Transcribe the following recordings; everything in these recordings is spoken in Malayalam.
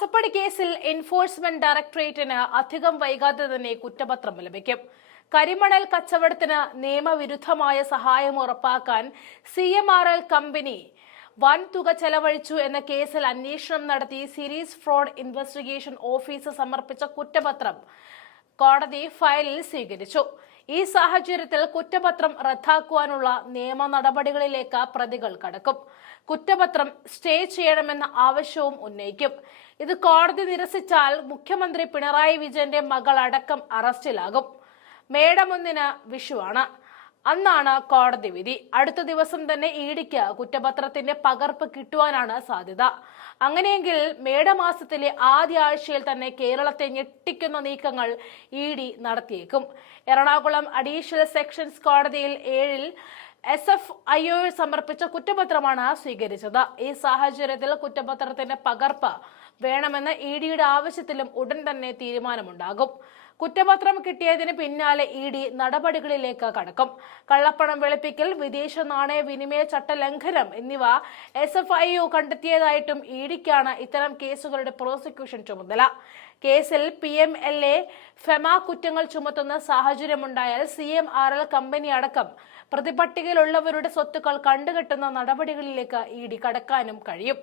മാസപ്പടി കേസിൽ എൻഫോഴ്സ്മെന്റ് ഡയറക്ടറേറ്റിന് അധികം വൈകാതെ തന്നെ കുറ്റപത്രം ലഭിക്കും. കരിമണൽ കച്ചവടത്തിന് നിയമവിരുദ്ധമായ സഹായം ഉറപ്പാക്കാൻ CMRL കമ്പനി വൻ തുക ചെലവഴിച്ചു എന്ന കേസിൽ അന്വേഷണം നടത്തി സീരീസ് ഫ്രോഡ് ഇൻവെസ്റ്റിഗേഷൻ ഓഫീസ് സമർപ്പിച്ച കുറ്റപത്രം കോടതി ഫയലിൽ സ്വീകരിച്ചു. ഈ സാഹചര്യത്തിൽ കുറ്റപത്രം റദ്ദാക്കുവാനുള്ള നിയമ നടപടികളിലേക്ക് പ്രതികൾ കടക്കും. കുറ്റപത്രം സ്റ്റേ ചെയ്യണമെന്ന ആവശ്യവും ഉന്നയിക്കും. ഇത് കോടതി നിരസിച്ചാൽ മുഖ്യമന്ത്രി പിണറായി വിജയന്റെ മകൾ അടക്കം അറസ്റ്റിലാകും. മേടം 1 വിഷുവാണ്. അന്നാണ് കോടതി വിധി. അടുത്ത ദിവസം തന്നെ ഇഡിക്ക് കുറ്റപത്രത്തിന്റെ പകർപ്പ് കിട്ടുവാനാണ് സാധ്യത. അങ്ങനെയെങ്കിൽ മേടമാസത്തിലെ ആദ്യ ആഴ്ചയിൽ തന്നെ കേരളത്തെ ഞെട്ടിക്കുന്ന നീക്കങ്ങൾ ഇഡി നടത്തിയേക്കും. എറണാകുളം അഡീഷണൽ സെഷൻസ് കോടതിയിൽ 7 SFIO സമർപ്പിച്ച കുറ്റപത്രമാണ് സ്വീകരിച്ചത്. ഈ സാഹചര്യത്തിൽ കുറ്റപത്രത്തിന്റെ പകർപ്പ് വേണമെന്ന ഇഡിയുടെ ആവശ്യത്തിലും ഉടൻ തന്നെ തീരുമാനമുണ്ടാകും. കുറ്റപത്രം കിട്ടിയതിന് പിന്നാലെ ഇഡി നടപടികളിലേക്ക് കടക്കും. കള്ളപ്പണം വെളുപ്പിക്കൽ, വിദേശ നാണയ വിനിമയ ചട്ടലംഘനം എന്നിവ SFIO കണ്ടെത്തിയതായിട്ടും ഇഡിക്കാണ് ഇത്തരം കേസുകളുടെ പ്രോസിക്യൂഷൻ ചുമതല. കേസിൽ PMLA, FEMA കുറ്റങ്ങൾ ചുമത്തുന്ന സാഹചര്യമുണ്ടായാൽ CMRL കമ്പനി അടക്കം പ്രതിപട്ടികയിലുള്ളവരുടെ സ്വത്തുക്കൾ കണ്ടുകെട്ടുന്ന നടപടികളിലേക്ക് ഇഡി കടക്കാനും കഴിയും.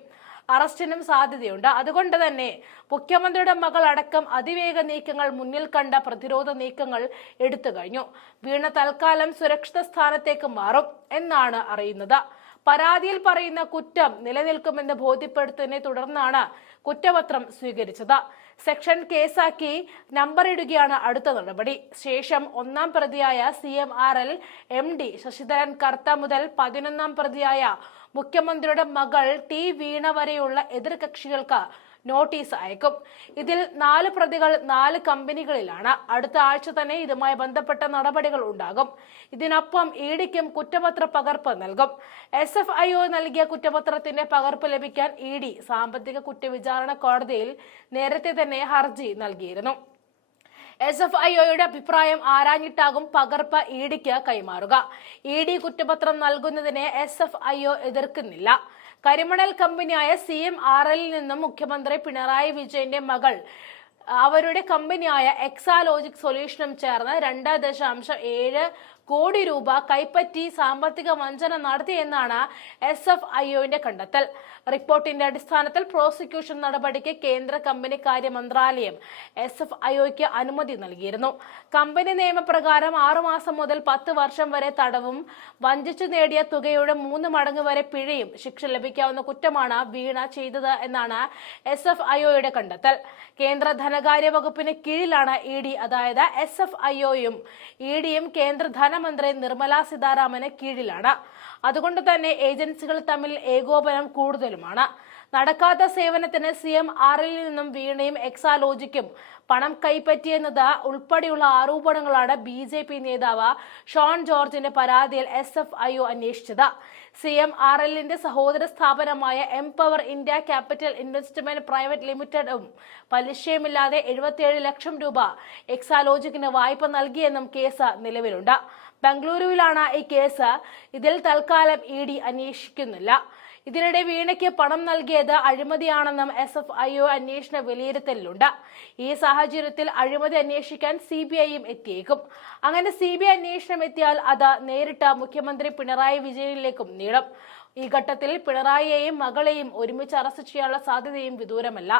അറസ്റ്റിനും സാധ്യതയുണ്ട്. അതുകൊണ്ട് തന്നെ മുഖ്യമന്ത്രിയുടെ മകൾ അടക്കം അതിവേഗ നീക്കങ്ങൾ മുന്നിൽ കണ്ട പ്രതിരോധ നീക്കങ്ങൾ എടുത്തു കഴിഞ്ഞു. വീണ തൽക്കാലം സുരക്ഷിത സ്ഥാനത്തേക്ക് മാറും എന്നാണ് അറിയുന്നത്. പരാതിയിൽ പറയുന്ന കുറ്റം നിലനിൽക്കുമെന്ന് ബോധ്യപ്പെടുത്തുന്നതിനെ തുടർന്നാണ് കുറ്റപത്രം സ്വീകരിച്ചത്. സെക്ഷൻ കേസാക്കി നമ്പറിടുകയാണ് അടുത്ത നടപടി. ശേഷം 1-ാം പ്രതിയായ CMRL MD ശശിധരൻ കർത്ത മുതൽ 11-ാം പ്രതിയായ മുഖ്യമന്ത്രിയുടെ മകൾ T വീണ വരെയുള്ള എതിർകക്ഷികൾക്ക് നോട്ടീസ് അയക്കും. ഇതിൽ 4 പ്രതികൾ 4 കമ്പനികളിലാണ്. അടുത്ത ആഴ്ച തന്നെ ഇതുമായി ബന്ധപ്പെട്ട നടപടികൾ ഉണ്ടാകും. ഇതിനൊപ്പം ഇഡിക്കും കുറ്റപത്ര പകർപ്പ് നൽകും. SFIO നൽകിയ കുറ്റപത്രത്തിന്റെ പകർപ്പ് ലഭിക്കാൻ ഇഡി സാമ്പത്തിക കുറ്റവിചാരണ കോടതിയിൽ നേരത്തെ തന്നെ ഹർജി നൽകിയിരുന്നു. SFIOയുടെ അഭിപ്രായം ആരാഞ്ഞിട്ടാകും പകർപ്പ് ഇഡിക്ക് കൈമാറുക. ഇഡി കുറ്റപത്രം നൽകുന്നതിനെ SFIO എതിർക്കുന്നില്ല. കരിമണൽ കമ്പനിയായ CMRL നിന്നും മുഖ്യമന്ത്രി പിണറായി വിജയന്റെ മകൾ അവരുടെ കമ്പനിയായ എക്സാലോജിക് സൊല്യൂഷനും ചേർന്ന് 2.7 കോടി രൂപ കൈപ്പറ്റി സാമ്പത്തിക വഞ്ചന നടത്തിയെന്നാണ് SFIOയുടെ കണ്ടെത്തൽ. റിപ്പോർട്ടിന്റെ അടിസ്ഥാനത്തിൽ പ്രോസിക്യൂഷൻ നടപടിക്ക് കേന്ദ്ര കമ്പനി കാര്യ മന്ത്രാലയം SFIOയ്ക്ക് അനുമതി നൽകിയിരുന്നു. കമ്പനി നിയമപ്രകാരം 6 മാസം മുതൽ 10 വർഷം വരെ തടവും വഞ്ചിച്ചു നേടിയ തുകയുടെ 3 മടങ്ങ് വരെ പിഴയും ശിക്ഷ ലഭിക്കാവുന്ന കുറ്റമാണ് വീണ ചെയ്തത് എന്നാണ് SFIOയുടെ കണ്ടെത്തൽ. കേന്ദ്ര ധനകാര്യ വകുപ്പിന് കീഴിലാണ് ഇഡി, അതായത് SFIOയും ഇഡിയും കേന്ദ്ര ധനമന്ത്രി നിർമ്മല സീതാരാമന് കീഴിലാണ്. അതുകൊണ്ട് തന്നെ ഏജൻസികൾ തമ്മിൽ ഏകോപനം കൂടുതലുമാണ്. നടക്കാത്ത സേവനത്തിന് CMRL നിന്നും വീണയും എക്സാലോജിക്കും പണം കൈപ്പറ്റിയെന്നത് ഉൾപ്പെടെയുള്ള ആരോപണങ്ങളാണ് BJP നേതാവ് ഷോൺ ജോർജിന്റെ പരാതിയിൽ SFIO അന്വേഷിച്ചത്. CMRLന്റെ സഹോദര സ്ഥാപനമായ Empower India Capital Investment Private ലിമിറ്റഡും പലിശയുമില്ലാതെ 77 ലക്ഷം രൂപ എക്സാലോജിക്കിന് വായ്പ നൽകിയെന്നും കേസ് നിലവിലുണ്ട്. ബംഗളൂരുവിലാണ് ഈ കേസ്. ഇതിൽ തൽക്കാലം ഇഡി അന്വേഷിക്കുന്നില്ല. ഇതിനിടെ വീണയ്ക്ക് പണം നൽകിയത് അഴിമതിയാണെന്നും SFIO അന്വേഷണ വിലയിരുത്തലിലുണ്ട്. ഈ സാഹചര്യത്തിൽ അഴിമതി അന്വേഷിക്കാൻ CBIയും എത്തിയേക്കും. അങ്ങനെ CBI അന്വേഷണം എത്തിയാൽ അത് നേരിട്ട് മുഖ്യമന്ത്രി പിണറായി വിജയനിലേക്കും നീളും. ഈ ഘട്ടത്തിൽ പിണറായിയെയും മകളെയും ഒരുമിച്ച് അറസ്റ്റ് ചെയ്യാനുള്ള സാധ്യതയും വിദൂരമല്ല.